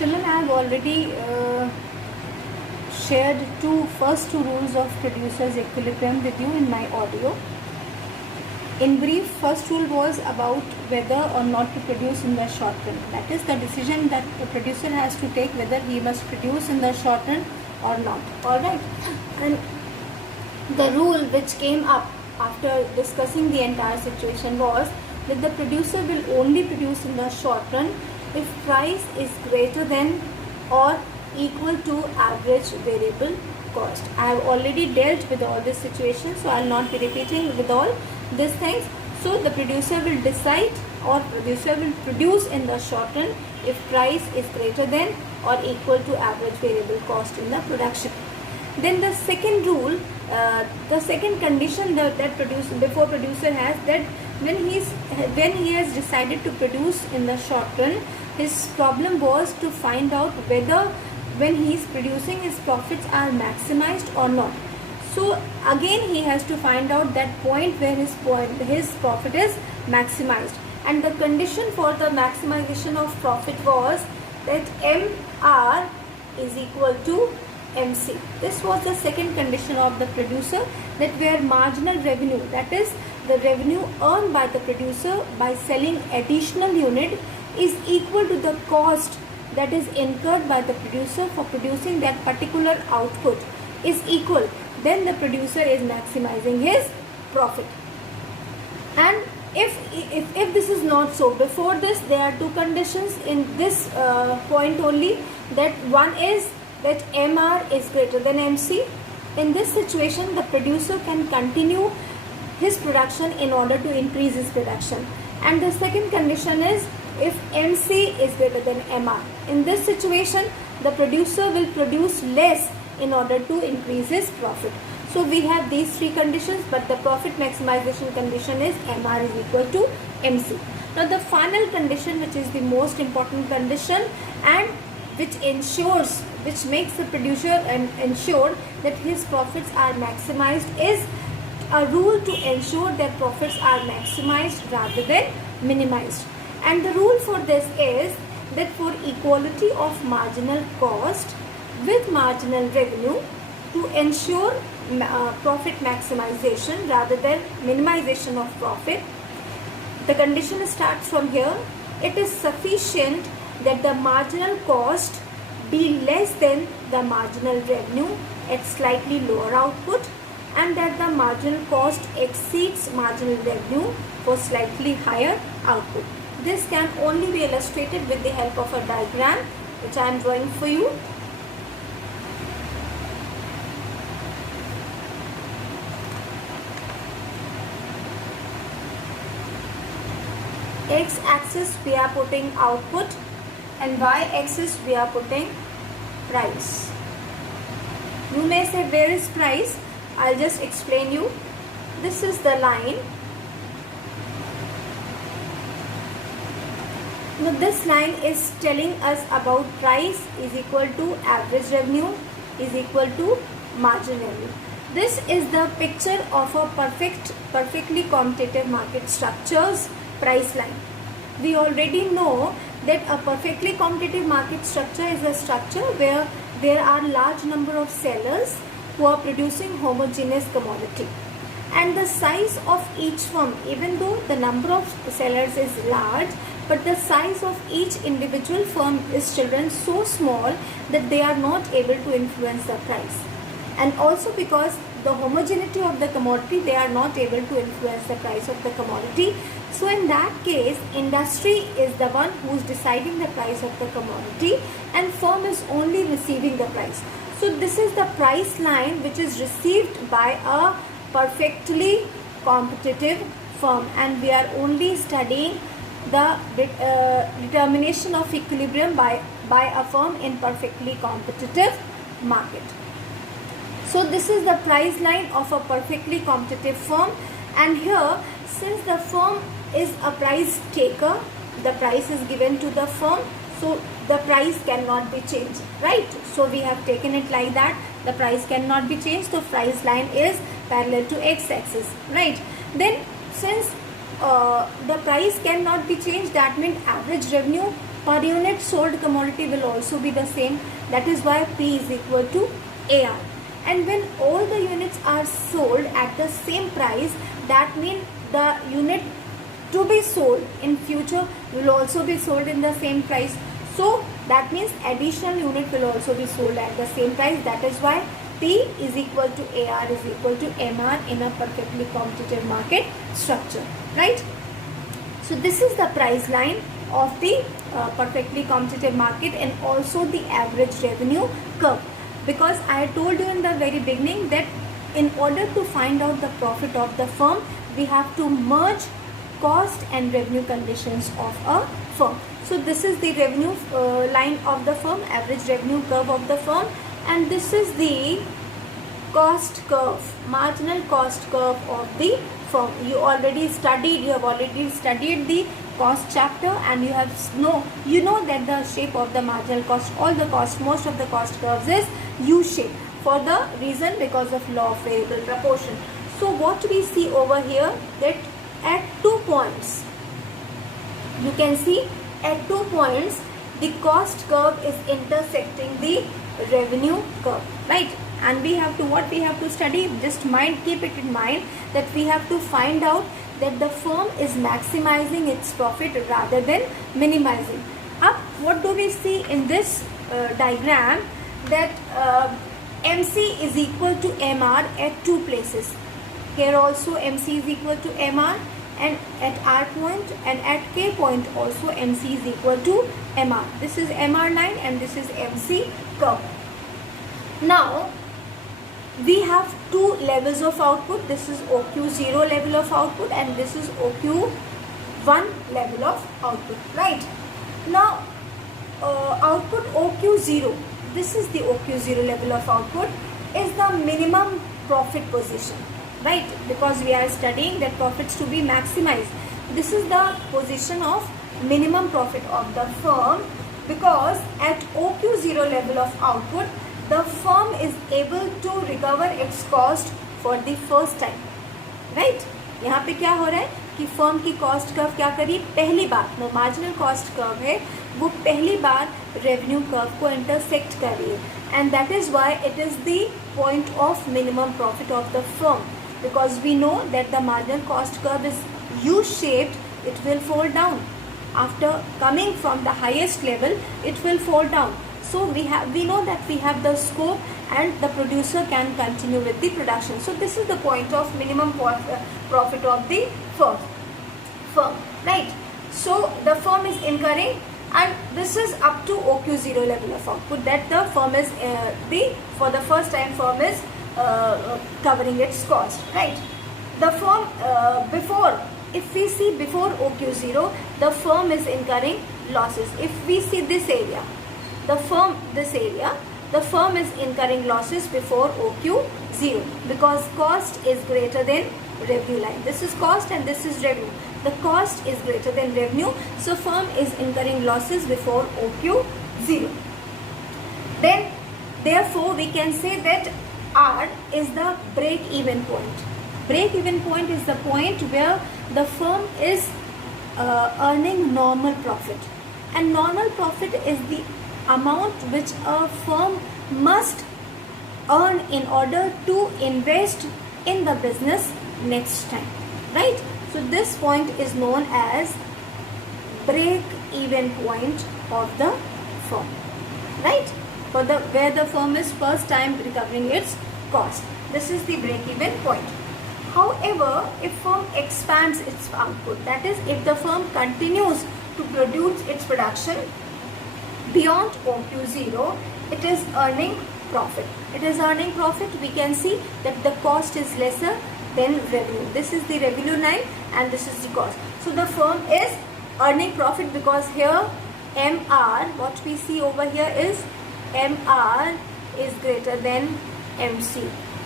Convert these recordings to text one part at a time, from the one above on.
Children, I have already shared first two rules of producer's equilibrium with you in my audio. In brief, first rule was about whether or not to produce in the short run. That is the decision that the producer has to take whether he must produce in the short run or not. Alright. And the rule which came up after discussing the entire situation was that the producer will only produce in the short run if price is greater than or equal to average variable cost. I have already dealt with all these situations, so I will not be repeating with all these things. So the producer will decide or producer will produce in the short run if price is greater than or equal to average variable cost in the production. Then the second rule, the second condition that producer has, that when he has decided to produce in the short run, his problem was to find out whether when he is producing his profits are maximized or not. So again he has to find out that point where his profit is maximized, and the condition for the maximization of profit was that MR is equal to MC. This was the second condition of the producer, that where marginal revenue, that is the revenue earned by the producer by selling additional unit, is equal to the cost that is incurred by the producer for producing that particular output is equal, then the producer is maximizing his profit. And if this is not so, before this there are two conditions in this point only, that one is that MR is greater than MC. In this situation the producer can continue his production in order to increase his production. And the second condition is if MC is greater than MR. In this situation the producer will produce less in order to increase his profit. So we have these three conditions, but the profit maximization condition is MR is equal to MC. Now the final condition, which is the most important condition and which makes the producer ensure that his profits are maximized, is a rule to ensure that profits are maximized rather than minimized. And the rule for this is that for equality of marginal cost with marginal revenue, to ensure profit maximization rather than minimization of profit, the condition starts from here. It is sufficient that the marginal cost be less than the marginal revenue at slightly lower output, and that the marginal cost exceeds marginal revenue for slightly higher output. This can only be illustrated with the help of a diagram which I am drawing for you. X-axis we are putting output and Y-axis we are putting price. You may say, where is price? I'll just explain you. This is the line. Now this line is telling us about price is equal to average revenue is equal to margin revenue. This is the picture of a perfectly competitive market structure's price line. We already know that a perfectly competitive market structure is a structure where there are large number of sellers who are producing homogeneous commodity, and the size of each firm, even though the number of sellers is large, but the size of each individual firm is children so small that they are not able to influence the price. And also because the homogeneity of the commodity, they are not able to influence the price of the commodity. So in that case, industry is the one who is deciding the price of the commodity and firm is only receiving the price. So this is the price line which is received by a perfectly competitive firm, and we are only studying the determination of equilibrium by a firm in perfectly competitive market. So this is the price line of a perfectly competitive firm, and here since the firm is a price taker, the price is given to the firm, so the price cannot be changed, right? So we have taken it like that, the price cannot be changed, so price line is parallel to x-axis, right? Then since the price cannot be changed, that means average revenue Per unit sold commodity will also be the same. That is why P is equal to AR. And when all the units are sold at the same price, that means the unit to be sold in future will also be sold in the same price. So that means additional unit will also be sold at the same price. That is why P is equal to AR is equal to MR in a perfectly competitive market structure, right? So this is the price line of the perfectly competitive market and also the average revenue curve. Because I told you in the very beginning that in order to find out the profit of the firm, we have to merge cost and revenue conditions of a firm. So this is the revenue line of the firm, average revenue curve of the firm, and this is the cost curve, marginal cost curve of the firm. You have already studied the cost chapter, and you know that the shape of the marginal cost, most of the cost curves is U shape, for the reason because of law of variable proportion. So what we see over here, that at 2 points, you can see at 2 points the cost curve is intersecting the revenue curve, right? And we have to study, just keep it in mind that we have to find out that the firm is maximizing its profit rather than minimizing. Up, what do we see in this diagram, that MC is equal to MR at 2 places. Here also MC is equal to MR, and at R point and at K point also MC is equal to MR. This is MR line and this is MC curve. Now we have 2 levels of output. This is OQ0 level of output and this is OQ1 level of output, right? Now output OQ0, this is the OQ0 level of output, is the minimum profit position, right? Because we are studying that profits to be maximized. This is the position of minimum profit of the firm, because at OQ0 level of output, the firm is able to recover its cost for the first time, right? यहाँ पे क्या हो रहा है कि firm की cost curve क्या करी, पहली बार वो मार्जिनल कॉस्ट कर्व है, वो पहली बार रेवेन्यू कर्व को इंटरसेक्ट कर रही है, and that is why it is the point of minimum profit of the firm, because we know that the marginal cost curve is U-shaped, it will fall down. After coming from the highest level, it will fall down. So we know that we have the scope and the producer can continue with the production. So this is the point of minimum profit of the firm, right? So the firm is incurring, and this is up to OQ0 level of output, that the firm is for the first time firm is covering its cost, right? The firm before, if we see before OQ0, the firm is incurring losses. If we see this area, the firm is incurring losses before OQ0, because cost is greater than revenue line. This is cost and this is revenue. The cost is greater than revenue, so firm is incurring losses before OQ0. Then therefore we can say that R is the break-even point. Break-even point is the point where the firm is earning normal profit, and normal profit is the amount which a firm must earn in order to invest in the business next time, right? So this point is known as break-even point of the firm, right? For where the firm is first time recovering its cost. This is the break-even point. However, if firm expands its output, that is, if the firm continues to produce its production beyond OQ0, it is earning profit. It is earning profit. We can see that the cost is lesser than revenue. This is the revenue line and this is the cost. So the firm is earning profit, because here MR, what we see over here is MR is greater than MC.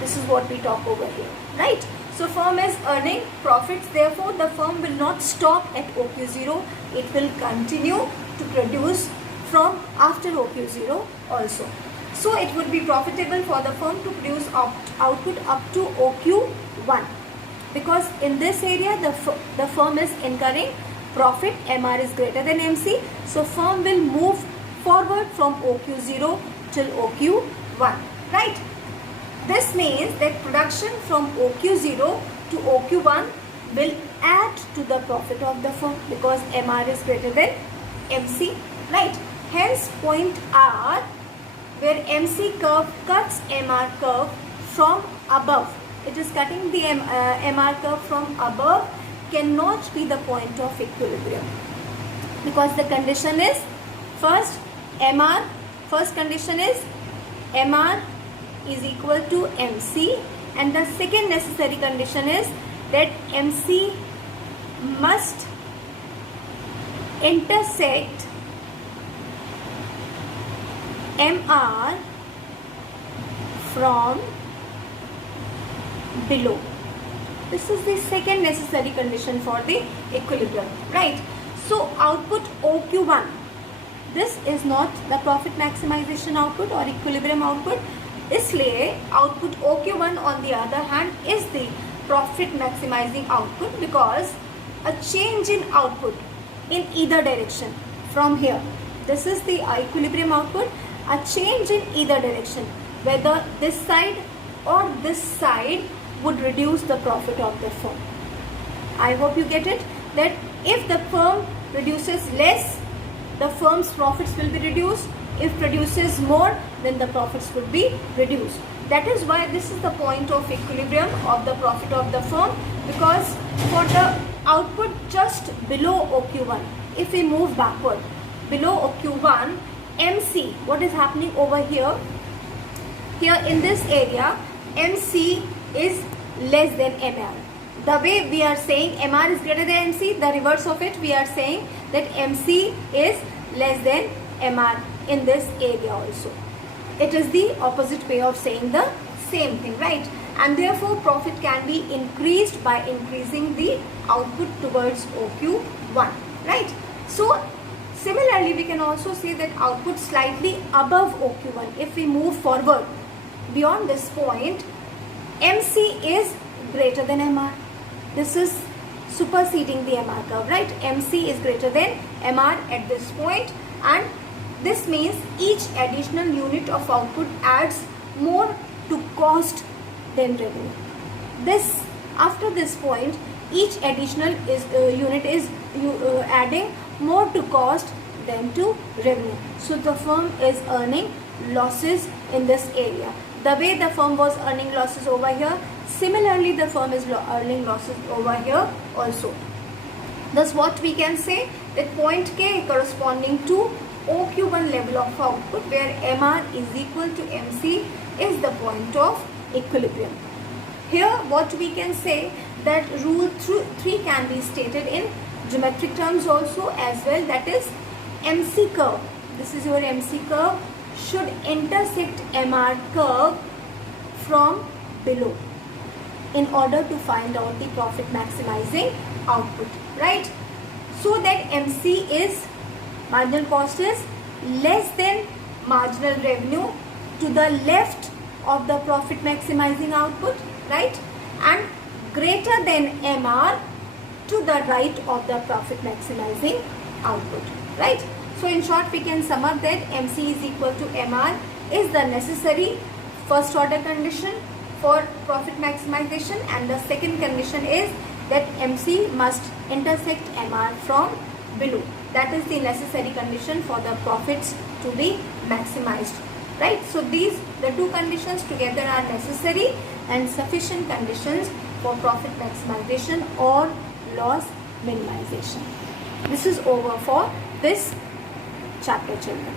This is what we talk over here, right? So firm is earning profits, therefore the firm will not stop at OQ0. It will continue to produce from after OQ0 also. So it would be profitable for the firm to produce output up to OQ1, because in this area the firm is incurring profit, MR is greater than MC. So firm will move forward from OQ0 till OQ1, right? This means that production from OQ0 to OQ1 will add to the profit of the firm because MR is greater than MC, right? Hence point R, where MC curve cuts MR curve from above, it is cutting the MR curve from above, cannot be the point of equilibrium, because the condition is first condition is MR is equal to MC, and the second necessary condition is that MC must intersect MR from below. This is the second necessary condition for the equilibrium, right? So output OQ1, this is not the profit maximization output or equilibrium output. इसलिए output OQ1 on the other hand is the profit maximizing output, because a change in output in either direction from here, this is the equilibrium output, a change in either direction, whether this side or this side, would reduce the profit of the firm. I hope you get it, that if the firm produces less, the firm's profits will be reduced. If produces more, then the profits would be reduced. That is why this is the point of equilibrium of the profit of the firm, because for the output just below OQ1, if we move backward below OQ1, MC, what is happening over here? Here in this area, MC is less than MR. The way we are saying MR is greater than MC, the reverse of it, we are saying that MC is less than MR in this area also. It is the opposite way of saying the same thing, right? And therefore profit can be increased by increasing the output towards OQ1, right? So similarly, we can also say that output slightly above OQ1, if we move forward beyond this point, MC is greater than MR. This is superseding the MR curve, right? MC is greater than MR at this point, and this means each additional unit of output adds more to cost than revenue. This, after this point, each additional unit is adding more to cost than to revenue. So the firm is earning losses in this area. The way the firm was earning losses over here, similarly the firm is earning losses over here also. Thus what we can say, that point K corresponding to OQ1 level of output, where MR is equal to MC, is the point of equilibrium. Here what we can say, that rule 3 can be stated in geometric terms also as well, that is MC curve. This is your MC curve should intersect MR curve from below in order to find out the profit maximizing output, right? So that MC is, marginal cost is less than marginal revenue to the left of the profit maximizing output, right? And greater than MR to the right of the profit maximizing output, right? So in short, we can sum up that MC is equal to MR is the necessary first order condition for profit maximization, and the second condition is that MC must intersect MR from below. That is the necessary condition for the profits to be maximized, right? So these, the two conditions together are necessary and sufficient conditions for profit maximization or loss minimization. This is over for this chapter, children.